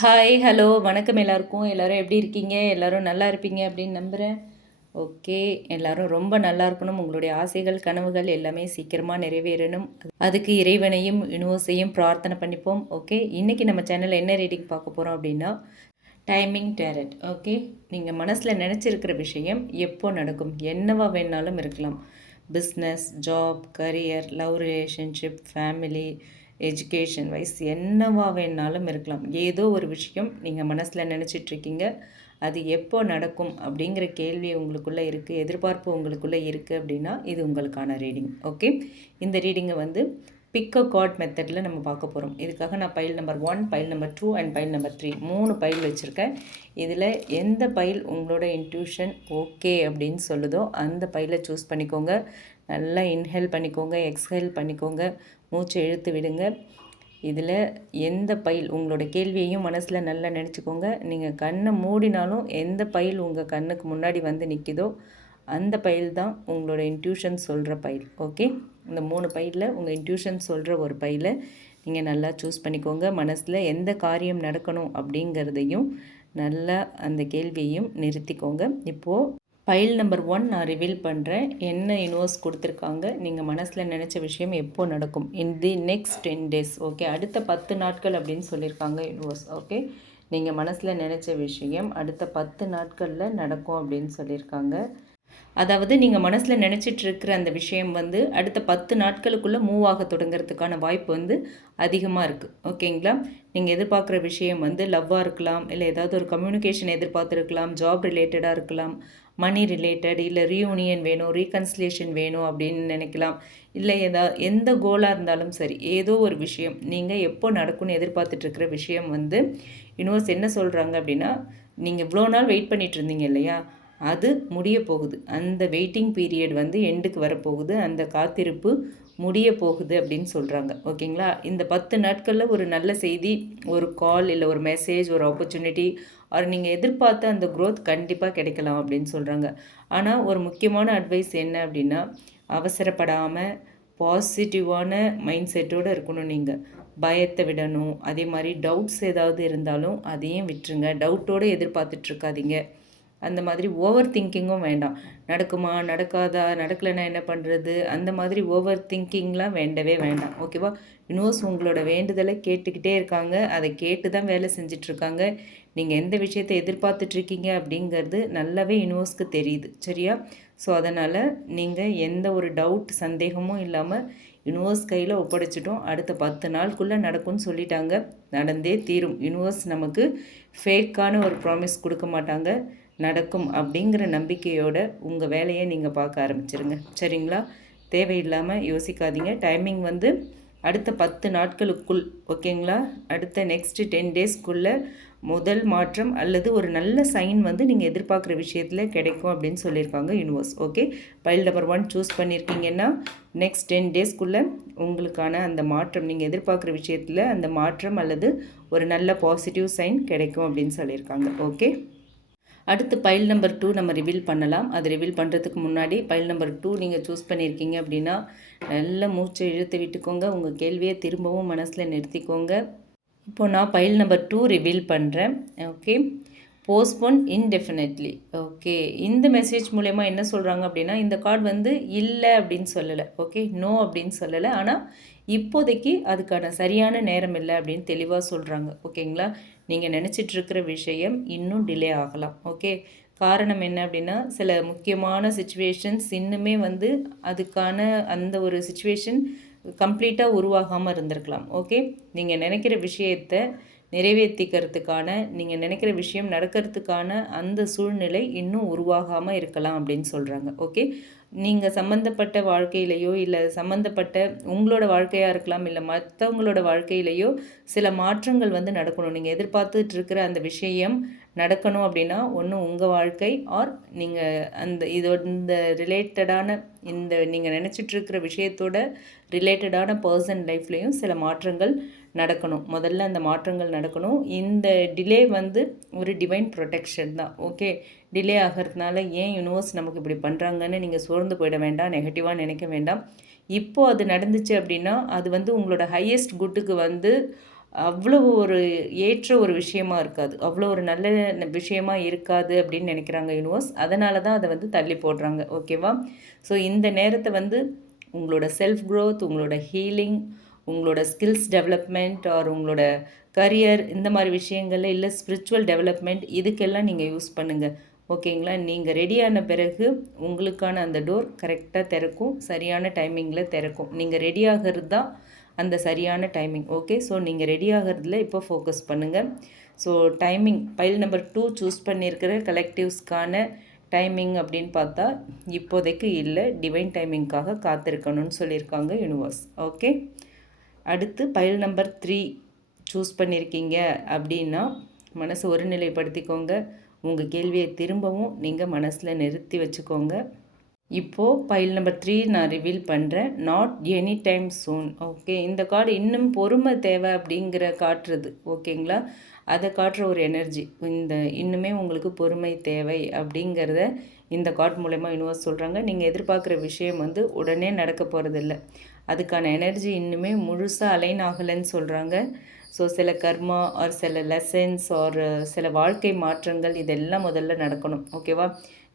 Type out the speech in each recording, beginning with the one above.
Hi, hello, வணக்கம் எல்லாருக்கும். எல்லாரும் எப்படி இருக்கீங்க? எல்லாரும் நல்லா இருப்பீங்க அப்படின்னு நம்புகிறேன். ஓகே, எல்லாரும் ரொம்ப நல்லா இருக்கணும். உங்களுடைய ஆசைகள், கனவுகள் எல்லாமே சீக்கிரமாக நிறைவேறணும். அதுக்கு இறைவனையும் யூனிவர்ஸையும் பிரார்த்தனை பண்ணிப்போம். ஓகே, இன்றைக்கி நம்ம சேனலில் என்ன ரீடிங் பார்க்க போகிறோம் அப்படின்னா டைமிங் டேரட். ஓகே, நீங்கள் மனசில் நினச்சிருக்கிற விஷயம் எப்போ நடக்கும்? என்னவா வேணாலும் இருக்கலாம். Business, job, career, love relationship, family, education wise என்னவா வேணாலும் இருக்கலாம். ஏதோ ஒரு விஷயம் நீங்கள் மனசில் நினச்சிட்ருக்கீங்க. அது எப்போ நடக்கும் அப்படிங்கிற கேள்வி உங்களுக்குள்ளே இருக்குது, எதிர்பார்ப்பு உங்களுக்குள்ளே இருக்குது அப்படின்னா இது உங்களுக்கான ரீடிங். ஓகே, இந்த ரீடிங்கை வந்து பிக் அ கார்ட் மெத்தடில் நம்ம பார்க்க போகிறோம். இதுக்காக நான் file number 1, file number 2 and file number 3 3 file வச்சுருக்கேன். இதில் எந்த பைல் உங்களோட இன்ட்யூஷன் ஓகே அப்படின்னு சொல்லுதோ அந்த பைலை சூஸ் பண்ணிக்கோங்க. நல்லா இன்ஹேல் பண்ணிக்கோங்க, எக்ஸ்ஹேல் பண்ணிக்கோங்க, மூச்சை இழுத்து விடுங்க. இதில் எந்த பைல் உங்களோட கேள்வியையும் மனசில் நல்லா நினச்சிக்கோங்க. நீங்கள் கண்ணை மூடினாலும் எந்த பைல் உங்கள் கண்ணுக்கு முன்னாடி வந்து நிற்கிதோ அந்த பைல் தான் உங்களோட இன்ட்யூஷன் சொல்கிற பைல். ஓகே, இந்த 3 பைலில் உங்கள் இன்ட்யூஷன் சொல்கிற ஒரு பைலை நீங்கள் நல்லா சூஸ் பண்ணிக்கோங்க. மனசில் எந்த காரியம் நடக்கணும் அப்படிங்கிறதையும் நல்லா அந்த கேள்வியையும் நிறுத்திக்கோங்க. இப்போது பைல் நம்பர் 1 நான் ரிவீல் பண்ணுறேன். என்ன யூனிவர்ஸ் கொடுத்துருக்காங்க, நீங்கள் மனசில் நினச்ச விஷயம் எப்போ நடக்கும்? இன் தி நெக்ஸ்ட் 10 days. ஓகே, அடுத்த 10 நாட்கள் அப்படின்னு சொல்லியிருக்காங்க யூனிவர்ஸ். ஓகே, நீங்கள் மனசில் நினச்ச விஷயம் அடுத்த 10 நாட்களில் நடக்கும் அப்படின்னு சொல்லியிருக்காங்க. அதாவது நீங்கள் மனசில் நினச்சிட்ருக்கிற அந்த விஷயம் வந்து அடுத்த 10 நாட்களுக்குள்ளே மூவ் ஆக தொடங்கிறதுக்கான வாய்ப்பு வந்து அதிகமாக இருக்குது. ஓகேங்களா, நீங்கள் எதிர்பார்க்குற விஷயம் வந்து லவ்வாக இருக்கலாம், இல்லை ஏதாவது ஒரு கம்யூனிகேஷன் எதிர்பார்த்துருக்கலாம், ஜாப் ரிலேட்டடாக இருக்கலாம், மணி ரிலேட்டட், இல்லை ரீயூனியன் வேணும், ரீகன்சிலேஷன் வேணும் அப்படின்னு நினைக்கலாம். இல்லை எந்த கோலாக இருந்தாலும் சரி, ஏதோ ஒரு விஷயம் நீங்கள் எப்போ நடக்கும்னு எதிர்பார்த்துட்ருக்கிற விஷயம் வந்து யூனிவர்ஸ் என்ன சொல்கிறாங்க அப்படின்னா, நீங்கள் இவ்வளோ நாள் வெயிட் பண்ணிகிட்டு இருந்தீங்க இல்லையா, அது முடிய போகுது. அந்த வெயிட்டிங் பீரியட் வந்து எண்டுக்கு வரப்போகுது. அந்த காத்திருப்பு முடிய போகுது அப்படின்னு சொல்கிறாங்க. ஓகேங்களா, இந்த 10 நாட்களில் ஒரு நல்ல செய்தி, ஒரு கால், இல்லை ஒரு மெசேஜ், ஒரு ஆப்பர்ச்சுனிட்டி, அது நீங்கள் எதிர்பார்த்த அந்த க்ரோத் கண்டிப்பாக கிடைக்கலாம் அப்படின்னு சொல்கிறாங்க. ஆனால் ஒரு முக்கியமான அட்வைஸ் என்ன அப்படின்னா, அவசரப்படாமல் பாசிட்டிவான மைண்ட் செட்டோடு இருக்கணும். நீங்கள் பயத்தை விடணும். அதே மாதிரி டவுட்ஸ் ஏதாவது இருந்தாலும் அதையும் விட்டுருங்க. டவுட்டோடு எதிர்பார்த்துட்ருக்காதீங்க. அந்த மாதிரி ஓவர் திங்கிங்கும் வேண்டாம். நடக்குமா, நடக்காதா, நடக்கலைன்னா என்ன பண்ணுறது, அந்த மாதிரி ஓவர் திங்கிங்லாம் வேண்டவே வேண்டாம். ஓகேவா, யூனிவர்ஸ் உங்களோட வேண்டுதலை கேட்டுக்கிட்டே இருக்காங்க. அதை கேட்டு தான் வேலை செஞ்சிட்ருக்காங்க. நீங்கள் எந்த விஷயத்தை எதிர்பார்த்துட்ருக்கீங்க அப்படிங்கிறது நல்லாவே யூனிவர்ஸ்க்கு தெரியுது. சரியா, ஸோ அதனால் நீங்கள் எந்த ஒரு டவுட், சந்தேகமும் இல்லாமல் யூனிவர்ஸ் கையில் ஒப்படைச்சிட்டோம். அடுத்த 10 நாளுக்குள்ளே நடக்கும்னு சொல்லிட்டாங்க. நடந்தே தீரும். யூனிவர்ஸ் நமக்கு ஃபேக்கான ஒரு ப்ராமிஸ் கொடுக்க மாட்டாங்க. நடக்கும் அப்படிங்கிற நம்பிக்கையோட உங்கள் வேலையை நீங்கள் பார்க்க ஆரம்பிச்சிருங்க. சரிங்களா, தேவையில்லாமல் யோசிக்காதீங்க. டைமிங் வந்து அடுத்த 10 நாட்களுக்குள். ஓகேங்களா, அடுத்த நெக்ஸ்ட்டு 10 டேஸ்க்குள்ளே முதல் மாற்றம் அல்லது ஒரு நல்ல சைன் வந்து நீங்கள் எதிர்பார்க்குற விஷயத்தில் கிடைக்கும் அப்படின்னு சொல்லியிருக்காங்க universe. Okay, file number 1 choose பண்ணியிருக்கீங்கன்னா நெக்ஸ்ட் 10 டேஸ்க்குள்ளே உங்களுக்கான அந்த மாற்றம், நீங்கள் எதிர்பார்க்குற விஷயத்தில் அந்த மாற்றம் அல்லது ஒரு நல்ல பாசிட்டிவ் சைன் கிடைக்கும் அப்படின்னு சொல்லியிருக்காங்க. ஓகே, அடுத்து பைல் நம்பர் 2 நம்ம ரிவீல் பண்ணலாம். அது ரிவீல் பண்ணுறதுக்கு முன்னாடி பைல் நம்பர் 2 நீங்கள் சூஸ் பண்ணியிருக்கீங்க அப்படின்னா நல்ல மூச்சை இழுத்து விட்டுக்கோங்க. உங்கள் கேள்வியை திரும்பவும் மனசில் நிறுத்திக்கோங்க. இப்போது நான் பைல் நம்பர் 2 ரிவீல் பண்ணுறேன். Okay, postpone indefinitely. ஓகே, இந்த மெசேஜ் மூலயமா என்ன சொல்கிறாங்க அப்படின்னா, இந்த கார்டு வந்து இல்லை அப்படின்னு சொல்லலை. ஓகே, நோ அப்படின்னு சொல்லலை. ஆனால் இப்போதைக்கு அதுக்கான சரியான நேரம் இல்லை அப்படின்னு தெளிவாக சொல்கிறாங்க. ஓகேங்களா, நீங்கள் நினச்சிட்ருக்கிற விஷயம் இன்னும் டிலே ஆகலாம். ஓகே, காரணம் என்ன அப்படின்னா, சில முக்கியமான சுச்சுவேஷன்ஸ் இன்னுமே வந்து அதுக்கான அந்த ஒரு சுச்சுவேஷன் கம்ப்ளீட்டாக உருவாகாமல் இருந்திருக்கலாம். ஓகே, நீங்கள் நினைக்கிற விஷயத்தை நிறைவேற்றிக்கிறதுக்கான, நீங்கள் நினைக்கிற விஷயம் நடக்கிறதுக்கான அந்த சூழ்நிலை இன்னும் உருவாகாமல் இருக்கலாம் அப்படின்னு சொல்கிறாங்க. ஓகே, நீங்கள் சம்மந்தப்பட்ட வாழ்க்கையிலையோ, இல்லை சம்மந்தப்பட்ட உங்களோட வாழ்க்கையாக இருக்கலாம், இல்லை மற்றவங்களோட வாழ்க்கையிலையோ சில மாற்றங்கள் வந்து நடக்கணும். நீங்கள் எதிர்பார்த்துட்டு இருக்கிற அந்த விஷயம் நடக்கணும் அப்படின்னா ஒன்று உங்கள் வாழ்க்கை, ஆர் நீங்கள் அந்த இந்த ரிலேட்டடான இந்த நீங்கள் நினச்சிட்ருக்கிற விஷயத்தோட ரிலேட்டடான பர்சன் லைஃப்லேயும் சில மாற்றங்கள் நடக்கணும். முதல்ல அந்த மாற்றங்கள் நடக்கணும். இந்த டிலே வந்து ஒரு டிவைன் ப்ரொடெக்ஷன் தான். ஓகே, டிலே ஆகிறதுனால ஏன் யூனிவர்ஸ் நமக்கு இப்படி பண்ணுறாங்கன்னு நீங்கள் சோர்ந்து போயிட வேண்டாம், நெகட்டிவாக நினைக்க வேண்டாம். இப்போது அது நடந்துச்சு அப்படின்னா அது வந்து உங்களோட ஹையஸ்ட் குட்டுக்கு வந்து அவ்வளோ ஒரு ஏற்ற ஒரு விஷயமா இருக்காது. அவ்வளோ ஒரு நல்ல விஷயமா இருக்காது அப்படின்னு நினைக்கிறாங்க யூனிவர்ஸ். அதனால தான் அத வந்து தள்ளி போடுறாங்க. ஓகேவா? ஸோ இந்த நேரத்த வந்து உங்களோட செல்ஃப் குரோத், உங்களோட ஹீலிங், உங்களோட ஸ்கில்ஸ் டெவலப்மெண்ட் ஆர் உங்களோட கரியர் இந்த மாரி விஷயங்கள்ல இல்ல ஸ்பிரிச்சுவல் டெவலப்மெண்ட் இதுக்கெல்லாம் நீங்க யூஸ் பண்ணுங்க. ஓகேங்களா? நீங்க ரெடியான பிறகு உங்களுக்கான அந்த டோர் கரெக்ட்டா திறக்கும். சரியான டைமிங்கில திறக்கும். நீங்க ரெடி ஆகிறது தான் அந்த சரியான டைமிங். ஓகே. ஸோ நீங்கள் ரெடி ஆகிறதுல இப்போ ஃபோக்கஸ் பண்ணுங்கள். So timing file number 2 choose பண்ணியிருக்கிற கலெக்டிவ்ஸ்க்கான டைமிங் அப்படின்னு பார்த்தா இப்போதைக்கு இல்லை. டிவைன் டைமிங்க்காக காத்திருக்கணும்னு சொல்லியிருக்காங்க யூனிவர்ஸ். ஓகே. அடுத்து பைல் நம்பர் 3 சூஸ் பண்ணியிருக்கீங்க அப்படின்னா மனசை ஒருநிலைப்படுத்திக்கோங்க. உங்கள் கேள்வியை திரும்பவும் நீங்கள் மனசில் நிறுத்தி வச்சுக்கோங்க. இப்போது பைல் நம்பர் 3 நான் ரிவீல் பண்ணுறேன். Not any time soon. Okay. இந்த கார்டு இன்னும் பொறுமை தேவை அப்படிங்கிற காட்டுறது. ஓகேங்களா? அதை காட்டுற ஒரு எனர்ஜி. இன்னுமே உங்களுக்கு பொறுமை தேவை அப்படிங்கிறத இந்த கார்டு மூலயமா யூனிவர்ஸ் சொல்கிறாங்க. நீங்கள் எதிர்பார்க்குற விஷயம் வந்து உடனே நடக்க போகிறதில்ல. அதுக்கான எனர்ஜி இன்னுமே முழுசாக அலைன் ஆகலைன்னு சொல்கிறாங்க. ஸோ சில கர்மா ஆர் சில லெசன்ஸ் ஆர் சில வாழ்க்கை மாற்றங்கள் இதெல்லாம் முதல்ல நடக்கணும். ஓகேவா?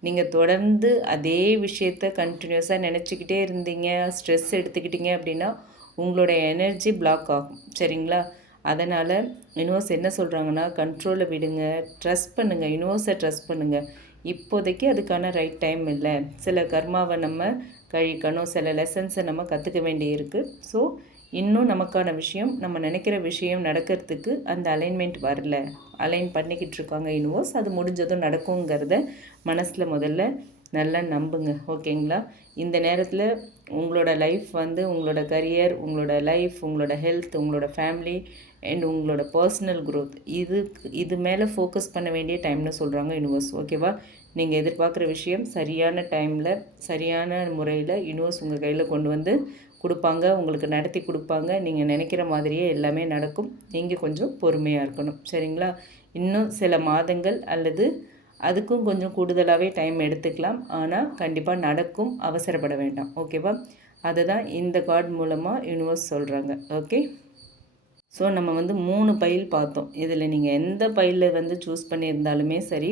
நீங்கள் தொடர்ந்து அதே விஷயத்த கண்டினியூஸாக நினச்சிக்கிட்டே இருந்தீங்க, ஸ்ட்ரெஸ் எடுத்துக்கிட்டீங்க அப்படின்னா உங்களோட எனர்ஜி பிளாக் ஆகும். சரிங்களா? அதனால் யூனிவர்ஸ் என்ன சொல்கிறாங்கன்னா, கண்ட்ரோலை விடுங்க, ட்ரஸ்ட் பண்ணுங்கள், யூனிவர்ஸை ட்ரஸ்ட் பண்ணுங்கள். இப்போதைக்கு அதுக்கான ரைட் டைம் இல்லை. சில கர்மாவை நம்ம கழிக்கணும், சில லெசன்ஸை நம்ம கற்றுக்க வேண்டியிருக்கு. ஸோ இன்னும் நமக்கான விஷயம், நம்ம நினைக்கிற விஷயம் நடக்கிறதுக்கு அந்த அலைன்மெண்ட் வரல. அலைன் பண்ணிக்கிட்டு இருக்காங்க யூனிவர்ஸ். அது முடிஞ்சதும் நடக்குங்கிறத மனசில் முதல்ல நல்லா நம்புங்க. ஓகேங்களா? இந்த நேரத்தில் உங்களோட லைஃப் வந்து உங்களோட கரியர், உங்களோட லைஃப், உங்களோட ஹெல்த், உங்களோட ஃபேமிலி அண்ட் உங்களோட பர்சனல் க்ரோத் இது மேலே ஃபோக்கஸ் பண்ண வேண்டிய டைம்னு சொல்கிறாங்க யூனிவர்ஸ். ஓகேவா? நீங்கள் எதிர்பார்க்குற விஷயம் சரியான டைமில் சரியான முறையில் யூனிவர்ஸ் உங்கள் கையில் கொண்டு வந்து கொடுப்பாங்க, உங்களுக்கு நடத்தி கொடுப்பாங்க. நீங்கள் நினைக்கிற மாதிரியே எல்லாமே நடக்கும். நீங்கள் கொஞ்சம் பொறுமையாக இருக்கணும். சரிங்களா? இன்னும் சில மாதங்கள் அல்லது அதுக்கும் கொஞ்சம் கூடுதலாகவே டைம் எடுத்துக்கலாம். ஆனால் கண்டிப்பாக நடக்கும். அவசரப்பட வேண்டாம். ஓகேவா? அதுதான் இந்த கார்டு மூலமாக யூனிவர்ஸ் சொல்கிறாங்க. ஓகே. ஸோ நம்ம வந்து 3 பைல் பார்த்தோம். இதில் நீங்கள் எந்த பைலில் வந்து சூஸ் பண்ணியிருந்தாலுமே சரி,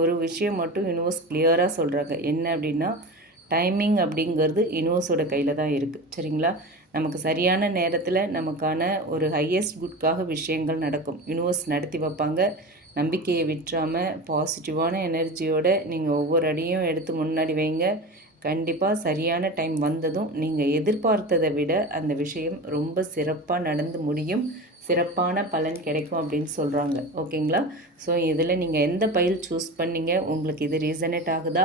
ஒரு விஷயம் மட்டும் யூனிவர்ஸ் கிளியராக சொல்கிறாங்க. என்ன அப்படின்னா, டைமிங் அப்படிங்கிறது யூனிவர்ஸோட கையில் தான் இருக்குது. சரிங்களா? நமக்கு சரியான நேரத்தில் நமக்கான ஒரு ஹையஸ்ட் குட்காக விஷயங்கள் நடக்கும். யூனிவர்ஸ் நடத்தி வைப்பாங்க. நம்பிக்கையை விட்டுறாமல் பாசிட்டிவான எனர்ஜியோடு நீங்கள் ஒவ்வொரு அடியும் எடுத்து முன்னாடி வைங்க. கண்டிப்பாக சரியான டைம் வந்ததும் நீங்கள் எதிர்பார்த்ததை விட அந்த விஷயம் ரொம்ப சிறப்பாக நடந்து முடியும். சிறப்பான பலன் கிடைக்கும் அப்படின்னு சொல்கிறாங்க. ஓகேங்களா? ஸோ இதில் நீங்கள் எந்த பைல் சூஸ் பண்ணீங்க, உங்களுக்கு இது ரீசனேட் ஆகுதா?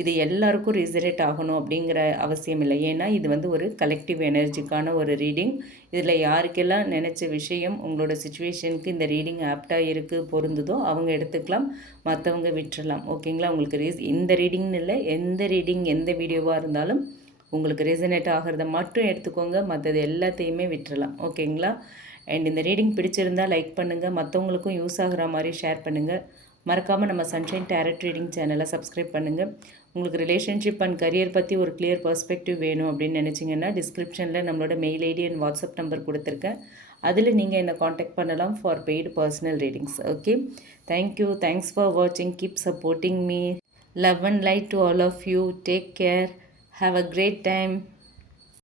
இது எல்லாருக்கும் ரீசனேட் ஆகணும் அப்படிங்கிற அவசியம் இல்லை. ஏன்னா இது வந்து ஒரு கலெக்டிவ் எனர்ஜிக்கான ஒரு ரீடிங். இதில் யாருக்கெல்லாம் நினச்ச விஷயம் உங்களோட சுச்சுவேஷனுக்கு இந்த ரீடிங் ஆப்டாக இருக்குது, பொருந்துதோ அவங்க எடுத்துக்கலாம், மற்றவங்க விட்டுறலாம். ஓகேங்களா? உங்களுக்கு இந்த ரீடிங்னு இல்லை, எந்த ரீடிங் எந்த வீடியோவாக இருந்தாலும் உங்களுக்கு ரெசனேட் ஆகிறத மட்டும் எடுத்துக்கோங்க, மற்றது எல்லாத்தையுமே விட்டுறலாம். ஓகேங்களா? அண்ட் இந்த ரீடிங் பிடிச்சிருந்தால் லைக் பண்ணுங்கள், மற்றவங்களுக்கும் யூஸ் ஆகிற மாதிரி ஷேர் பண்ணுங்கள். மறக்காமல் நம்ம சன்ஷைன் டேரட் ரீடிங் சேனலை சப்ஸ்கிரைப் பண்ணுங்கள். உங்களுக்கு ரிலேஷன்ஷிப் அண்ட் கரியர் பற்றி ஒரு கிளியர் பர்ஸ்பெக்டிவ் வேணும் அப்படின்னு நினச்சிங்கன்னா டிஸ்கிரிப்ஷனில் நம்மளோட mail ID and WhatsApp number கொடுத்துருக்கேன். அதில் நீங்கள் என்னை காண்டாக்ட் பண்ணலாம் for paid personal readings. Okay. Thank you. Thanks for வாட்சிங். Keep supporting me. Love and light to all of you. Take care. Have a great time.